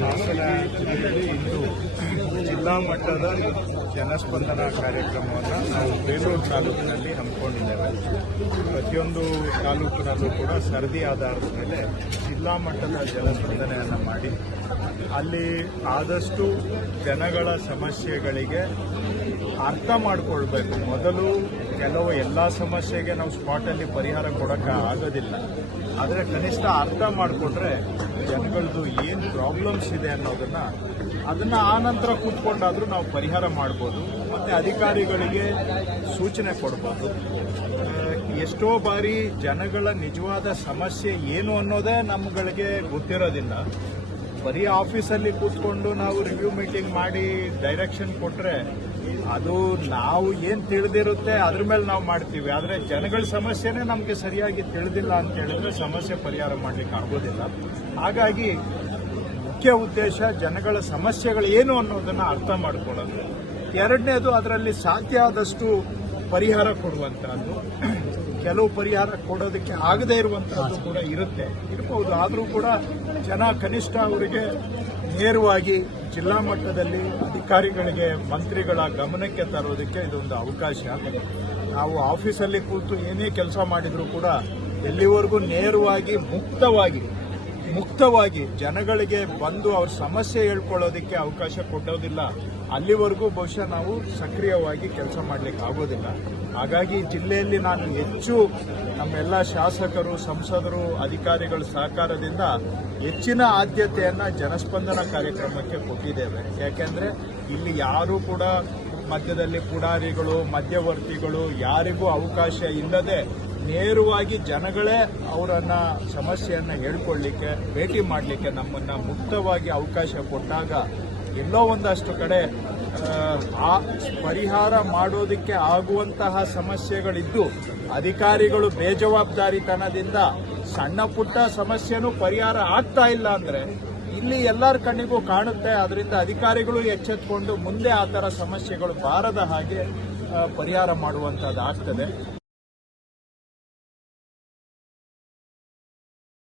ಹಾಸನ ಜಿಲ್ಲೆಯಲ್ಲಿ ಇಂದು ಜಿಲ್ಲಾ ಮಟ್ಟದ ಜನಸ್ಪಂದನ ಕಾರ್ಯಕ್ರಮವನ್ನು ನಾವು ಬೇಲೂರು ತಾಲೂಕಿನಲ್ಲಿ ಹಮ್ಮಿಕೊಂಡಿದ್ದೇವೆ. ಪ್ರತಿಯೊಂದು ತಾಲೂಕಿನಲ್ಲೂ ಕೂಡ ಸರದಿ ಆಧಾರದ ಮೇಲೆ ಜಿಲ್ಲಾ ಮಟ್ಟದ ಜನಸ್ಪಂದನೆಯನ್ನು ಮಾಡಿ ಅಲ್ಲಿ ಆದಷ್ಟು ಜನಗಳ ಸಮಸ್ಯೆಗಳಿಗೆ ಅರ್ಥ ಮಾಡಿಕೊಳ್ಬೇಕು. ಮೊದಲು ಕೆಲವು ಎಲ್ಲ ಸಮಸ್ಯೆಗೆ ನಾವು ಸ್ಪಾಟಲ್ಲಿ ಪರಿಹಾರ ಕೊಡೋಕ್ಕೆ ಆಗೋದಿಲ್ಲ, ಆದರೆ ಕನಿಷ್ಠ ಅರ್ಥ ಮಾಡಿಕೊಂಡ್ರೆ ಜನಗಳದ್ದು ಏನು ಪ್ರಾಬ್ಲಮ್ಸ್ ಇದೆ ಅದನ್ನ ಆನಂತರ ಕೂತ್ಕೊಂಡಾದರೂ ನಾವು ಪರಿಹಾರ ಮಾಡ್ಬೋದು ಮತ್ತು ಅಧಿಕಾರಿಗಳಿಗೆ ಸೂಚನೆ ಕೊಡ್ಬೋದು. ಎಷ್ಟೋ ಬಾರಿ ಜನಗಳ ನಿಜವಾದ ಸಮಸ್ಯೆ ಏನು ಅನ್ನೋದೇ ನಮ್ಗಳಿಗೆ ಗೊತ್ತಿರೋದಿಲ್ಲ. ಬರೀ ಆಫೀಸಲ್ಲಿ ಕೂತ್ಕೊಂಡು ನಾವು ರಿವ್ಯೂ ಮೀಟಿಂಗ್ ಮಾಡಿ ಡೈರೆಕ್ಷನ್ ಕೊಟ್ಟರೆ ಅದು ನಾವು ಏನು ತಿಳಿದಿರುತ್ತೆ ಅದ್ರ ಮೇಲೆ ನಾವು ಮಾಡ್ತೀವಿ. ಆದರೆ ಜನಗಳ ಸಮಸ್ಯೆನೇ ನಮಗೆ ಸರಿಯಾಗಿ ತಿಳಿದಿಲ್ಲ ಅಂತ ಹೇಳಿದ್ರೆ ಸಮಸ್ಯೆ ಪರಿಹಾರ ಮಾಡಲಿಕ್ಕೆ ಆಗೋದಿಲ್ಲ. ಹಾಗಾಗಿ ಮುಖ್ಯ ಉದ್ದೇಶ ಜನಗಳ ಸಮಸ್ಯೆಗಳು ಏನು ಅನ್ನೋದನ್ನು ಅರ್ಥ ಮಾಡ್ಕೊಳ್ಳೋದು. ಎರಡನೇದು, ಅದರಲ್ಲಿ ಸಾಧ್ಯ ಆದಷ್ಟು ಪರಿಹಾರ ಕೊಡುವಂತಹದ್ದು. ಕೆಲವು ಪರಿಹಾರ ಕೊಡೋದಕ್ಕೆ ಆಗದೇ ಇರುವಂತಹದ್ದು ಕೂಡ ಇರಬಹುದು. ಆದರೂ ಕೂಡ ಜನ ಕನಿಷ್ಠ ಅವರಿಗೆ ನೇರವಾಗಿ ಜಿಲ್ಲಾ ಮಟ್ಟದಲ್ಲಿ ಅಧಿಕಾರಿಗಳಿಗೆ, ಮಂತ್ರಿಗಳ ಗಮನಕ್ಕೆ ತರೋದಕ್ಕೆ ಇದೊಂದು ಅವಕಾಶ. ನಾವು ಆಫೀಸಲ್ಲಿ ಕೂತು ಏನೇ ಕೆಲಸ ಮಾಡಿದರೂ ಕೂಡ ಎಲ್ಲಿವರೆಗೂ ನೇರವಾಗಿ ಮುಕ್ತವಾಗಿ ಜನಗಳಿಗೆ ಬಂದು ಅವ್ರ ಸಮಸ್ಯೆ ಹೇಳ್ಕೊಳ್ಳೋದಕ್ಕೆ ಅವಕಾಶ ಕೊಡೋದಿಲ್ಲ, ಅಲ್ಲಿವರೆಗೂ ಬಹುಶಃ ನಾವು ಸಕ್ರಿಯವಾಗಿ ಕೆಲಸ ಮಾಡಲಿಕ್ಕೆ ಆಗೋದಿಲ್ಲ. ಹಾಗಾಗಿ ಜಿಲ್ಲೆಯಲ್ಲಿ ನಾನು ಹೆಚ್ಚು ನಮ್ಮೆಲ್ಲ ಶಾಸಕರು, ಸಂಸದರು, ಅಧಿಕಾರಿಗಳ ಸಹಕಾರದಿಂದ ಹೆಚ್ಚಿನ ಆದ್ಯತೆಯನ್ನು ಜನಸ್ಪಂದನ ಕಾರ್ಯಕ್ರಮಕ್ಕೆ ಕೊಟ್ಟಿದ್ದೇವೆ. ಯಾಕೆಂದರೆ ಇಲ್ಲಿ ಯಾರೂ ಕೂಡ ಮಧ್ಯದಲ್ಲಿ ಪುಡಾರಿಗಳು, ಮಧ್ಯವರ್ತಿಗಳು ಯಾರಿಗೂ ಅವಕಾಶ ಇಲ್ಲದೆ ನೇರವಾಗಿ ಜನಗಳೇ ಅವರನ್ನ ಸಮಸ್ಯೆಯನ್ನು ಹೇಳ್ಕೊಳ್ಳಿಕ್ಕೆ, ಭೇಟಿ ಮಾಡಲಿಕ್ಕೆ ನಮ್ಮನ್ನು ಮುಕ್ತವಾಗಿ ಅವಕಾಶ ಕೊಟ್ಟಾಗ ಎಲ್ಲೋ ಒಂದಷ್ಟು ಕಡೆ ಆ ಪರಿಹಾರ ಮಾಡೋದಕ್ಕೆ ಆಗುವಂತಹ ಸಮಸ್ಯೆಗಳಿದ್ದು ಅಧಿಕಾರಿಗಳು ಬೇಜವಾಬ್ದಾರಿತನದಿಂದ ಸಣ್ಣ ಪುಟ್ಟ ಸಮಸ್ಯೆನೂ ಪರಿಹಾರ ಆಗ್ತಾ ಇಲ್ಲ ಅಂದರೆ ಇಲ್ಲಿ ಎಲ್ಲರ ಕಣ್ಣಿಗೂ ಕಾಣುತ್ತೆ. ಅದರಿಂದ ಅಧಿಕಾರಿಗಳು ಎಚ್ಚೆತ್ತುಕೊಂಡು ಮುಂದೆ ಆ ಥರ ಸಮಸ್ಯೆಗಳು ಬಾರದ ಹಾಗೆ ಪರಿಹಾರ ಮಾಡುವಂಥದ್ದು ಆಗ್ತದೆ.